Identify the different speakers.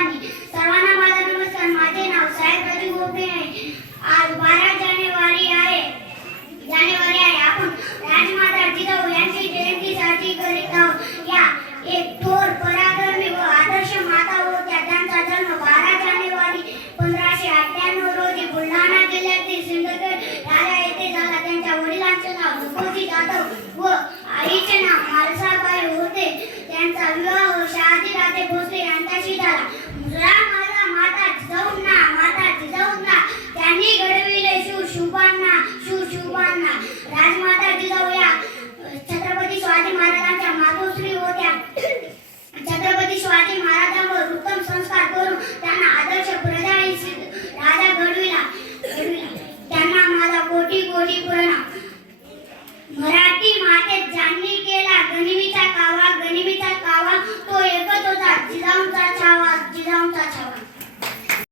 Speaker 1: माने सर्वांना माझा नमस्कार माझे नाव साहेब गोपे आहे. आज बारा जानेवारी आहे. जानेवारी आहे. आपण राजमाता जिजाऊ यांची करीत आहोत. या एक थोर पराक्रमी व आदर्श माता होत्या त्यांचा जन्म बारा जानेवारी पंधराशे अठ्ठ्याण्णव रोजी बुलढाणा जिल्ह्यातील सिंदखेड राजा येथे झाला. त्यांच्या वडिलांचे नाव मुखोजी जाधव व आईचे नाव 刚才